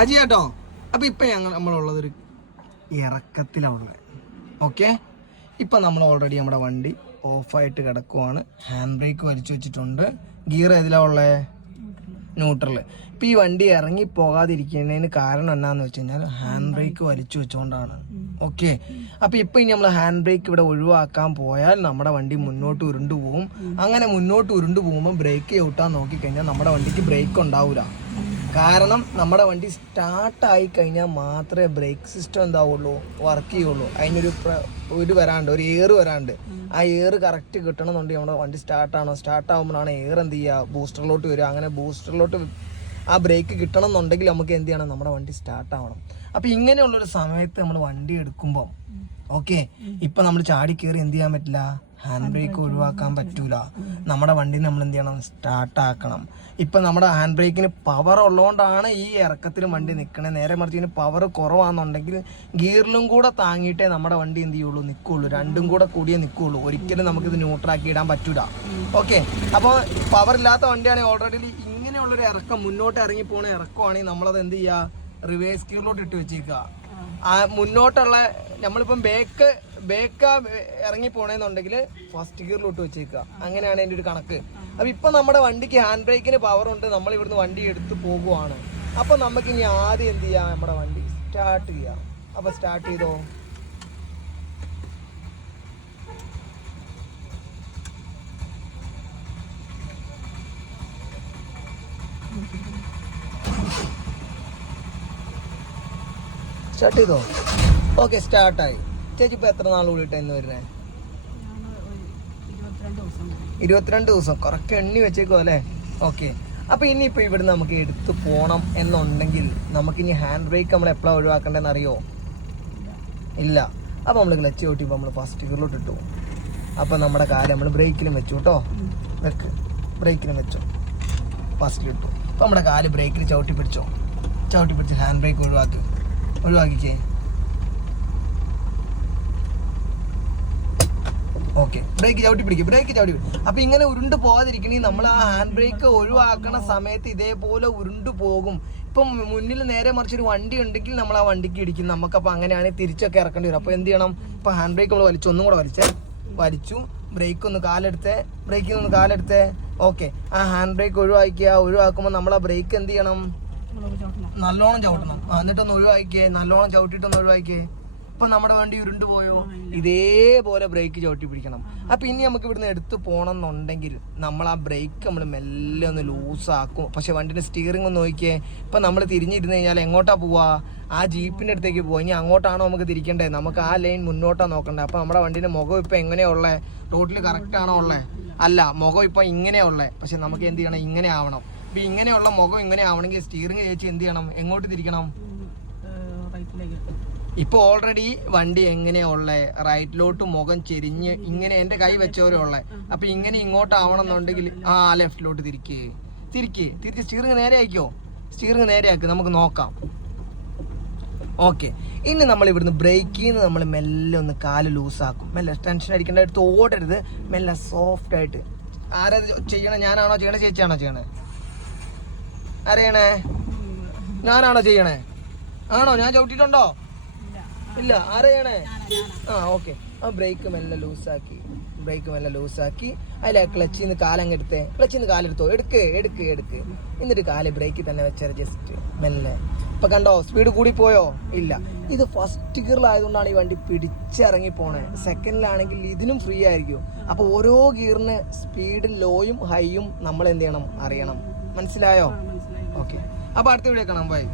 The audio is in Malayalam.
അജി കേട്ടോ. അപ്പൊ ഇപ്പൊ നമ്മളുള്ളതൊരു ഇറക്കത്തിലാണ്. ഓക്കെ, ഇപ്പൊ നമ്മൾ ഓൾറെഡി നമ്മുടെ വണ്ടി ഓഫായിട്ട് കിടക്കുവാണ്. ഹാൻഡ് ബ്രേക്ക് വലിച്ചു വെച്ചിട്ടുണ്ട്. ഗിയർ ഏതിലാ ഉള്ളത്? ന്യൂട്രൽ. ഇപ്പൊ ഈ വണ്ടി ഇറങ്ങി പോകാതിരിക്കുന്നതിന് കാരണം എന്നാന്ന് വെച്ച് കഴിഞ്ഞാൽ ഹാൻഡ് ബ്രേക്ക് വലിച്ചു വെച്ചോണ്ടാണ്. ഓക്കെ, അപ്പൊ ഇപ്പൊ ഇനി നമ്മൾ ഹാൻഡ് ബ്രേക്ക് ഇവിടെ ഒഴിവാക്കാൻ പോയാൽ നമ്മുടെ വണ്ടി മുന്നോട്ട് ഉരുണ്ടു പോകും. അങ്ങനെ മുന്നോട്ട് ഉരുണ്ടു പോകുമ്പോൾ ബ്രേക്ക് ചവിട്ടാൻ നോക്കിക്കഴിഞ്ഞാൽ നമ്മുടെ വണ്ടിക്ക് ബ്രേക്ക് ഉണ്ടാവൂല. കാരണം നമ്മുടെ വണ്ടി സ്റ്റാർട്ടായി കഴിഞ്ഞാൽ മാത്രമേ ബ്രേക്ക് സിസ്റ്റം എന്താവുള്ളൂ, വർക്ക് ചെയ്യുള്ളൂ. അതിനൊരു ഒരു എയർ വരാണ്ട് ആ എയർ കറക്റ്റ് കിട്ടണമെന്നുണ്ടെങ്കിൽ നമ്മുടെ വണ്ടി സ്റ്റാർട്ടാകുമ്പോഴാണ് എയർ എന്ത് ചെയ്യുക, ബൂസ്റ്ററിലോട്ട് വരിക. അങ്ങനെ ബൂസ്റ്ററിലോട്ട് ആ ബ്രേക്ക് കിട്ടണം എന്നുണ്ടെങ്കിൽ നമുക്ക് എന്ത് ചെയ്യണം, നമ്മുടെ വണ്ടി സ്റ്റാർട്ടാവണം. അപ്പം ഇങ്ങനെയുള്ളൊരു സമയത്ത് നമ്മൾ വണ്ടി എടുക്കുമ്പം ഓക്കെ, ഇപ്പം നമ്മൾ ചാടി കയറി എന്ത് ചെയ്യാൻ പറ്റില്ല, ഹാൻഡ് ബ്രേക്ക് ഒഴിവാക്കാൻ പറ്റൂല. നമ്മുടെ വണ്ടി നമ്മൾ എന്ത് ചെയ്യണം, സ്റ്റാർട്ടാക്കണം. ഇപ്പം നമ്മുടെ ഹാൻഡ് ബ്രേക്കിന് പവർ ഉള്ളതുകൊണ്ടാണ് ഈ ഇറക്കത്തിൽ വണ്ടി നിൽക്കണത്. നേരെ മറിച്ച് ഇതിന് പവർ കുറവാണെന്നുണ്ടെങ്കിൽ ഗിയറിലും കൂടെ താങ്ങിയിട്ടേ നമ്മുടെ വണ്ടി എന്ത് ചെയ്യുള്ളൂ, നിൽക്കുള്ളൂ. രണ്ടും കൂടെ കൂടിയേ നിൽക്കുള്ളൂ. ഒരിക്കലും നമുക്കിത് ന്യൂട്രാക്കി ഇടാൻ പറ്റൂല. ഓക്കെ, അപ്പോൾ പവർ ഇല്ലാത്ത വണ്ടിയാണെങ്കിൽ ഓൾറെഡി ഇങ്ങനെയുള്ളൊരു ഇറക്കം, മുന്നോട്ട് ഇറങ്ങി പോണ ഇറക്കമാണെങ്കിൽ നമ്മളത് എന്ത് ചെയ്യുക, റിവേഴ്സ് ഗിയറിലോട്ട് ഇട്ട് വെച്ചേക്കുക. ആ മുന്നോട്ടുള്ള നമ്മളിപ്പം ബേക്ക് ഇറങ്ങി പോണേന്നുണ്ടെങ്കിൽ ഫസ്റ്റ് ഗിയറിലോട്ട് വെച്ചേക്കുക. അങ്ങനെയാണ് എൻ്റെ ഒരു കണക്ക്. അപ്പം ഇപ്പം നമ്മുടെ വണ്ടിക്ക് ഹാൻഡ് ബ്രേക്കിന് പവർ ഉണ്ട്. നമ്മൾ ഇവിടുന്ന് വണ്ടി എടുത്ത് പോകുവാണ്. അപ്പം നമുക്ക് ഇനി ആദ്യം എന്ത് ചെയ്യാം, നമ്മുടെ വണ്ടി സ്റ്റാർട്ട് ചെയ്യാം. അപ്പം സ്റ്റാർട്ട് ചെയ്തോ. സ്റ്റാർട്ട് ചെയ്തോ. ഓക്കെ, സ്റ്റാർട്ടായി. ചേച്ചി ഇപ്പൊ എത്ര നാൾ കൂടിയിട്ടാ ഇന്ന് വരുന്നേ? 22 ദിവസം. കുറച്ച് എണ്ണി വെച്ചേക്കോ അല്ലേ? ഓക്കെ, അപ്പൊ ഇനിയിപ്പോ ഇവിടെ നമുക്ക് എടുത്ത് പോണം എന്നുണ്ടെങ്കിൽ നമുക്കിനി ഹാൻഡ് ബ്രേക്ക് നമ്മൾ എപ്പോഴാണ് ഒഴിവാക്കേണ്ടതെന്ന് അറിയോ? ഇല്ല. അപ്പൊ നമ്മൾ ക്ലച്ച് ഓട്ടിപ്പോ നമ്മൾ ഫസ്റ്റ് ഗിയറിലോട്ട് ഇട്ടു. അപ്പൊ നമ്മുടെ കാല് നമ്മൾ ബ്രേക്കിലും വെച്ചു കേട്ടോ. വെക്ക്, ബ്രേക്കിലും വെച്ചോ, ഫസ്റ്റിലിട്ടു. അപ്പൊ നമ്മുടെ കാല് ബ്രേക്കിൽ ചവിട്ടി പിടിച്ച് ഹാൻഡ് ബ്രേക്ക് ഒഴിവാക്കിക്കേ. ഓക്കെ, ബ്രേക്ക് ചവിട്ടി പിടിക്കും. അപ്പൊ ഇങ്ങനെ ഉരുണ്ട് പോകാതിരിക്കണമെങ്കിൽ നമ്മൾ ആ ഹാൻഡ് ബ്രേക്ക് ഒഴിവാക്കണ സമയത്ത് ഇതേപോലെ ഉരുണ്ടു പോകും. ഇപ്പം മുന്നിൽ നേരെ മറിച്ചൊരു വണ്ടി ഉണ്ടെങ്കിൽ നമ്മൾ ആ വണ്ടിക്ക് ഇടിക്കും. നമുക്കപ്പോൾ അങ്ങനെയാണെങ്കിൽ തിരിച്ചൊക്കെ ഇറക്കേണ്ടി വരും. അപ്പോൾ എന്ത് ചെയ്യണം, ഇപ്പൊ ഹാൻഡ് ബ്രേക്ക് നമ്മൾ ഒന്നും കൂടെ വലിച്ചു, ബ്രേക്കിൽ നിന്ന് കാലെടുത്തേ. ഓക്കെ, ആ ഹാൻഡ് ബ്രേക്ക് ഒഴിവാക്കുമ്പോൾ നമ്മൾ ആ ബ്രേക്ക് എന്ത് ചെയ്യണം, നല്ലോണം ചവിട്ടണം. എന്നിട്ടൊന്ന് നല്ലോണം ചവിട്ടിയിട്ടൊന്ന് ഒഴിവാക്കിയേ. ഇപ്പൊ നമ്മുടെ വണ്ടി ഉരുണ്ടു പോയോ? ഇതേപോലെ ബ്രേക്ക് ചവിട്ടി പിടിക്കണം. അപ്പൊ ഇനി നമുക്ക് ഇവിടുന്ന് എടുത്തു പോകണം എന്നുണ്ടെങ്കിൽ നമ്മൾ ആ ബ്രേക്ക് നമ്മൾ മെല്ലെ ഒന്ന് ലൂസാക്കും. പക്ഷെ വണ്ടിന്റെ സ്റ്റിയറിംഗ് ഒന്ന് നോക്കിയേ. ഇപ്പൊ നമ്മൾ തിരിഞ്ഞിരുന്ന് കഴിഞ്ഞാൽ എങ്ങോട്ടാ പോവാ, ആ ജീപ്പിന്റെ അടുത്തേക്ക് പോവാ. ഇനി അങ്ങോട്ടാണോ നമുക്ക് തിരിക്കേണ്ടത്? നമുക്ക് ആ ലൈൻ മുന്നോട്ടാ നോക്കണ്ടേ. അപ്പൊ നമ്മുടെ വണ്ടിന്റെ മുഖം ഇപ്പൊ എങ്ങനെയാ ഉള്ളത്, റോഡിൽ കറക്റ്റ് ആണോ ഉള്ളത്? അല്ല, മുഖം ഇപ്പൊ ഇങ്ങനെയാ ഉള്ളത്. പക്ഷെ നമുക്ക് എന്ത് ചെയ്യണം, ഇങ്ങനെ ആവണം. ഇപ്പൊ ഇങ്ങനെയുള്ള മുഖം ഇങ്ങനെ ആവണമെങ്കിൽ സ്റ്റിയറിംഗ് ചേച്ചി എന്ത് ചെയ്യണം, എങ്ങോട്ട് തിരിക്കണം? ഇപ്പൊ ഓൾറെഡി വണ്ടി എങ്ങനെയാ ഉള്ളേ, റൈറ്റിലോട്ട് മുഖം ചെരിഞ്ഞ് ഇങ്ങനെ എന്റെ കൈ വെച്ചവരും ഉള്ളേ. അപ്പൊ ഇങ്ങനെ ഇങ്ങോട്ടാവണം എന്നുണ്ടെങ്കിൽ ആ ലെഫ്റ്റിലോട്ട് തിരിച്ച് സ്റ്റിയറിംഗ് നേരെ ആക്കി നമുക്ക് നോക്കാം. ഓക്കെ, ഇനി നമ്മൾ ഇവിടുന്ന് ബ്രേക്കിൽ നിന്ന് നമ്മൾ മെല്ലെ ഒന്ന് കാല് ലൂസാക്കും. മെല്ലെ ടെൻഷൻ അടിക്കേണ്ട, അടുത്ത് ഓടരുത്. മെല്ലെ സോഫ്റ്റ് ആയിട്ട്. ആരാ ചെയ്യണേ? ഞാനാണോ ചെയ്യണേ, ചേച്ചിയാണോ ചെയ്യണേ? ആരെയണേ? ഞാനാണോ ചെയ്യണേ? ആണോ? ഞാൻ ചവിട്ടിട്ടുണ്ടോ? ഇല്ല. ആരെയാണേ? ഓക്കെ. ആ ബ്രേക്ക് മെല്ലെ ലൂസാക്കി അതിലെ ക്ലച്ചിൽ നിന്ന് കാലെടുത്തോ. എടുക്ക്. എന്നിട്ട് കാല് ബ്രേക്കിൽ തന്നെ വെച്ചാൽ ജസ്റ്റ് മെല്ലെ. ഇപ്പൊ കണ്ടോ, സ്പീഡ് കൂടി പോയോ? ഇല്ല. ഇത് ഫസ്റ്റ് ഗിയറിലായതുകൊണ്ടാണ് ഈ വണ്ടി പിടിച്ചിറങ്ങി പോണേ. സെക്കൻഡിലാണെങ്കിൽ ഇതിനും ഫ്രീ ആയിരിക്കും. അപ്പൊ ഓരോ ഗിയറിന് സ്പീഡ് ലോയും ഹൈയും നമ്മൾ എന്ത് ചെയ്യണം, അറിയണം. മനസ്സിലായോ? ഓക്കെ, അപ്പൊ അടുത്ത വീഡിയോ കാണാം. ബൈ.